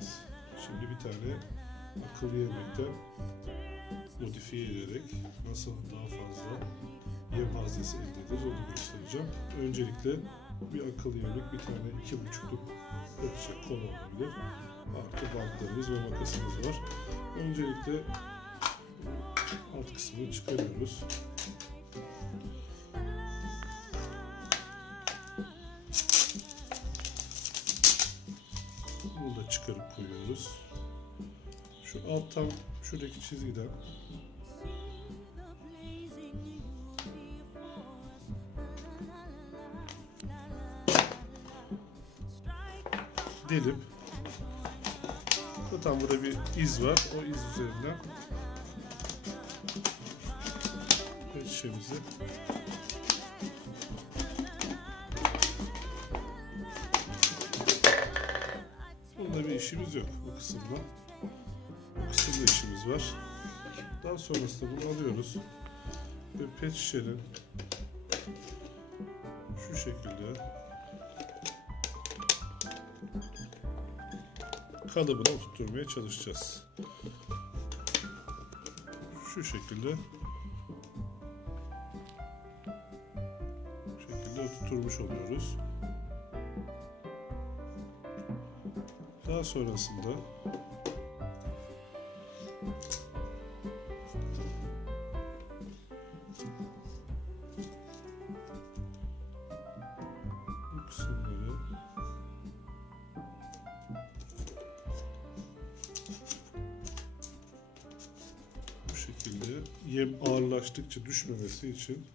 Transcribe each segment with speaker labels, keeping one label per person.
Speaker 1: Evet. Şimdi bir tane akıllı yemekten modifiye ederek nasıl daha fazla yem haznesi elde ederiz onu göstereceğim. Öncelikle bir akıllı yemek bir tane iki buçukluk ölçek kol olabilir. Artı bantlarımız ve makasımız var. Öncelikle alt kısmını çıkarıyoruz. Bunu da çıkarıp koyuyoruz. Şu alttan şuradaki çizgiden delip zaten burada bir iz var. O iz üzerinden pet bir işimiz yok bu kısımda. Bu kısımda işimiz var. Daha sonrasında bunu alıyoruz. Ve pet şişenin şu şekilde kalıbına oturtmaya çalışacağız. Şu şekilde şekilde oturtmuş oluyoruz. Daha sonrasında bu kısımları bu şekilde yem ağırlaştıkça düşmemesi için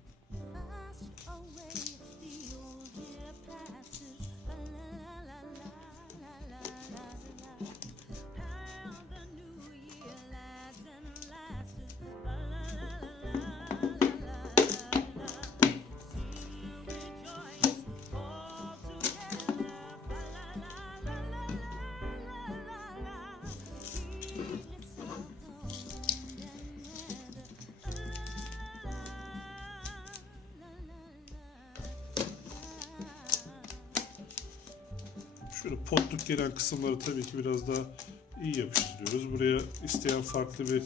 Speaker 1: Şöyle potluk gelen kısımları tabii ki biraz daha iyi yapıştırıyoruz. Buraya isteyen farklı bir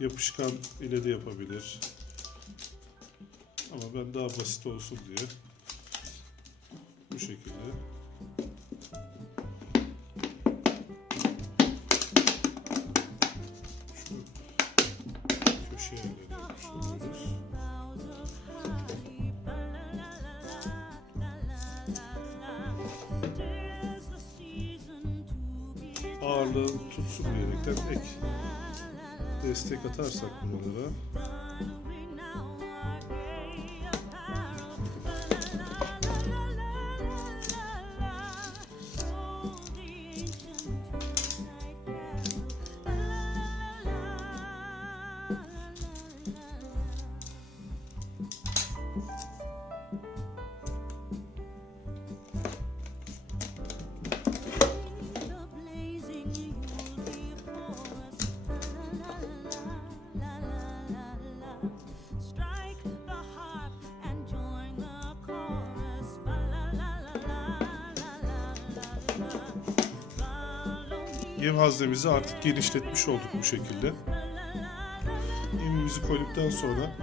Speaker 1: yapışkan ile de yapabilir. Ama ben daha basit olsun diye bu şekilde ağırlığı tutsun diyerekten ek destek atarsak buralara yem haznemizi artık genişletmiş olduk bu şekilde. Yemimizi koyduktan sonra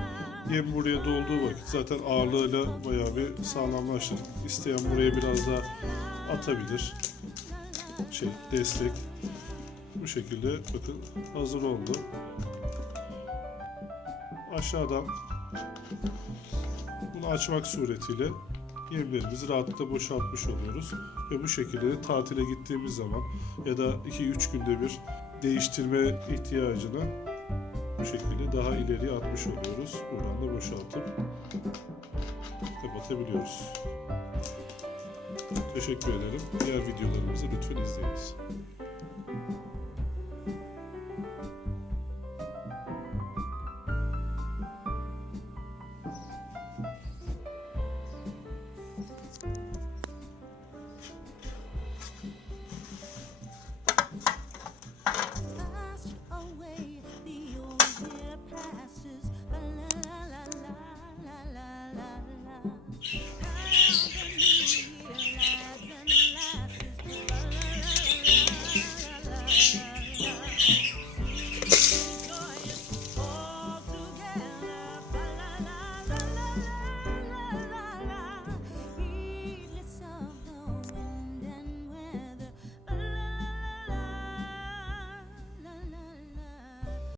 Speaker 1: yem buraya dolduğu vakit zaten ağırlığıyla bayağı bir sağlamlaştı. İsteyen buraya biraz daha atabilir. Şey destek. Bu şekilde bakın hazır oldu. Aşağıdan bunu açmak suretiyle yemlerimizi rahatlıkla boşaltmış oluyoruz. Ve bu şekilde de tatile gittiğimiz zaman ya da 2-3 günde bir değiştirme ihtiyacını bu şekilde daha ileriye atmış oluyoruz. Buradan da boşaltıp kapatabiliyoruz. Teşekkür ederim. Diğer videolarımızı lütfen izleyiniz.